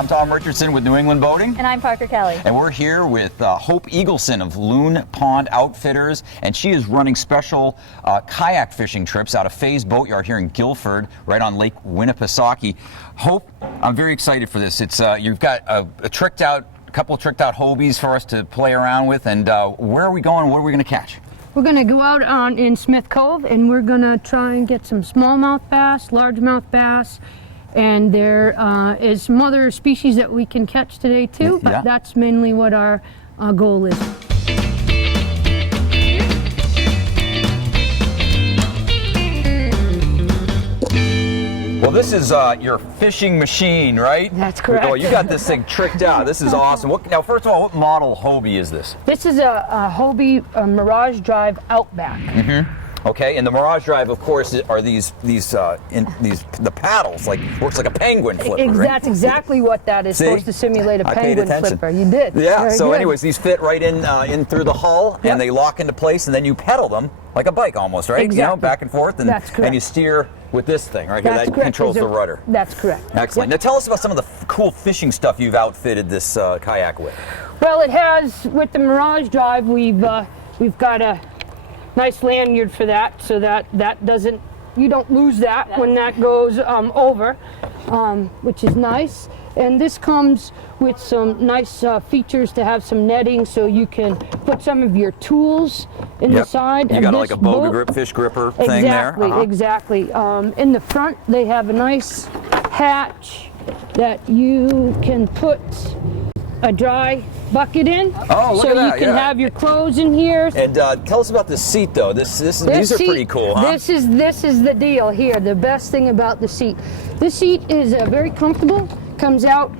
I'm Tom Richardson with New England Boating. And I'm Parker Kelly. And we're here with Hope Eagleson of Loon Pond Outfitters, and she is running special kayak fishing trips out of Faye's Boatyard here in Guilford, right on Lake Winnipesaukee. Hope, I'm very excited for this. It's you've got a couple of tricked out Hobies for us to play around with, and where are we going? What are we going to catch? We're going to go out in Smith Cove, and we're going to try and get some smallmouth bass, largemouth bass, and there is some other species that we can catch today too, but that's mainly what our goal is. Well, this is your fishing machine, right? That's correct. Oh, you got this thing tricked out. This is awesome. Now, first of all, what model Hobie is this? This is a Hobie Mirage Drive Outback. Okay, and the Mirage Drive, of course, are the paddles, works like a penguin flipper. Right? That's exactly what that is. Supposed to simulate a penguin flipper. You did. Yeah. Very so, good. anyways, these fit right in through the hull, and they lock into place, and then you pedal them like a bike, almost, right? Exactly. You know, back and forth, and you steer with this thing right here that controls the rudder. That's correct. Excellent. Now, tell us about some of the cool fishing stuff you've outfitted this kayak with. Well, it has with the Mirage Drive. We've got a nice lanyard for that, so that you don't lose that when that goes over, which is nice. And this comes with some nice features to have some netting, so you can put some of your tools in the side. You got like a boga grip, fish gripper thing there. Exactly. In the front, they have a nice hatch that you can put a dry bucket in. Oh, look at that. So you can have your clothes in here. And tell us about the seat, though. These are pretty cool, huh? This is the deal here. The best thing about the seat. This seat is very comfortable. Comes out.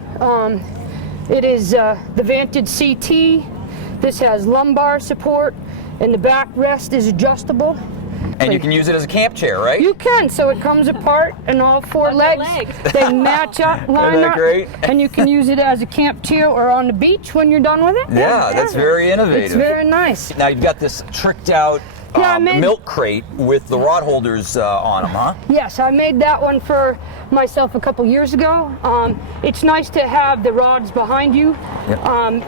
It is the Vantage CT. This has lumbar support, and the backrest is adjustable. And you can use it as a camp chair, right? You can, so it comes apart and all four legs. They match up, line up, great? And you can use it as a camp chair or on the beach when you're done with it. Yeah, that's very innovative. It's very nice. Now you've got this tricked out milk crate with the rod holders on them, huh? Yes, I made that one for myself a couple years ago. It's nice to have the rods behind you,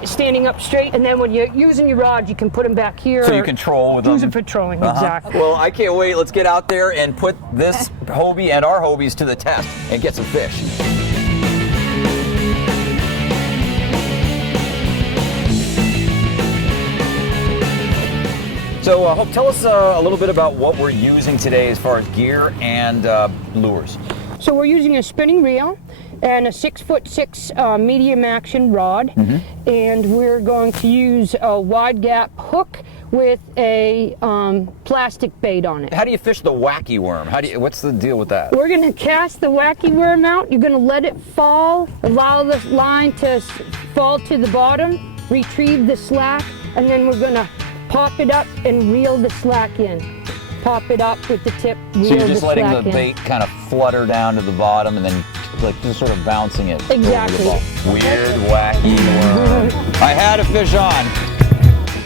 standing up straight, and then when you're using your rods, you can put them back here. So you can troll with them. Use them for trolling, exactly. Well, I can't wait. Let's get out there and put this Hobie and our Hobies to the test and get some fish. So, Hope, tell us a little bit about what we're using today as far as gear and lures. So we're using a spinning reel and a 6'6" medium action rod, and we're going to use a wide gap hook with a plastic bait on it. How do you fish the wacky worm? What's the deal with that? We're going to cast the wacky worm out. You're going to let it fall, allow the line to fall to the bottom, retrieve the slack, and then we're going to pop it up and reel the slack in. Pop it up with the tip, reel the slack in. So you're just letting the bait kind of flutter down to the bottom and then just sort of bouncing it. Exactly. Weird, wacky worm. I had a fish on.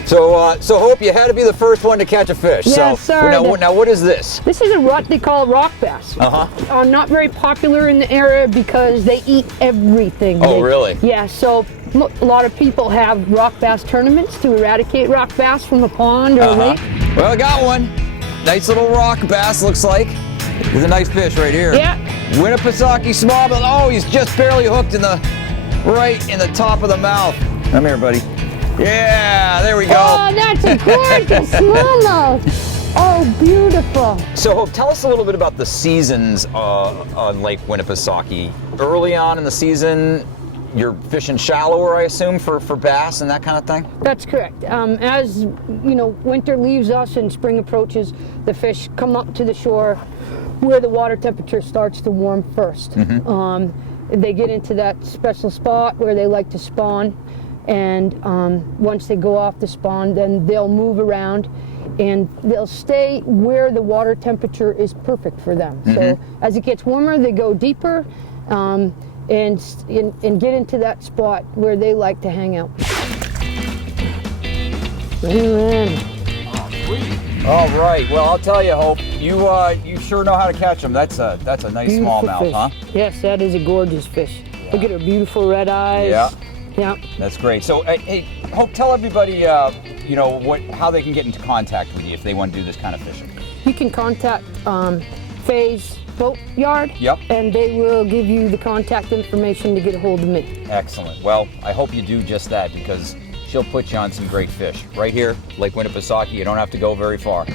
So Hope, you had to be the first one to catch a fish. Yes, sir. Now what is this? This is what they call rock bass. Not very popular in the area because they eat everything. Oh, really? Yeah, so a lot of people have rock bass tournaments to eradicate rock bass from a pond or a lake. Well, I got one. Nice little rock bass, looks like. There's a nice fish right here. Yeah. Winnipesaukee smallmouth. Oh, he's just barely hooked right in the top of the mouth. Come here, buddy. Yeah, there we go. Oh, that's a gorgeous smallmouth. Oh, beautiful. So, Hope, tell us a little bit about the seasons on Lake Winnipesaukee. Early on in the season, you're fishing shallower, I assume, for bass and that kind of thing? That's correct. As winter leaves us and spring approaches, the fish come up to the shore where the water temperature starts to warm first. They get into that special spot where they like to spawn, and once they go off the spawn, then they'll move around and they'll stay where the water temperature is perfect for them. So as it gets warmer, they go deeper and get into that spot where they like to hang out. All right. Well, I'll tell you, Hope, you sure know how to catch them. That's a nice smallmouth, huh? Yes, that is a gorgeous fish. Look at her beautiful red eyes. Yeah. Yeah. That's great. So, hey, Hope, tell everybody, how they can get into contact with you if they want to do this kind of fishing. You can contact Faye's Boat Yard. Yep. And they will give you the contact information to get a hold of me. Excellent. Well, I hope you do just that, because she'll put you on some great fish. Right here, Lake Winnipesaukee. You don't have to go very far.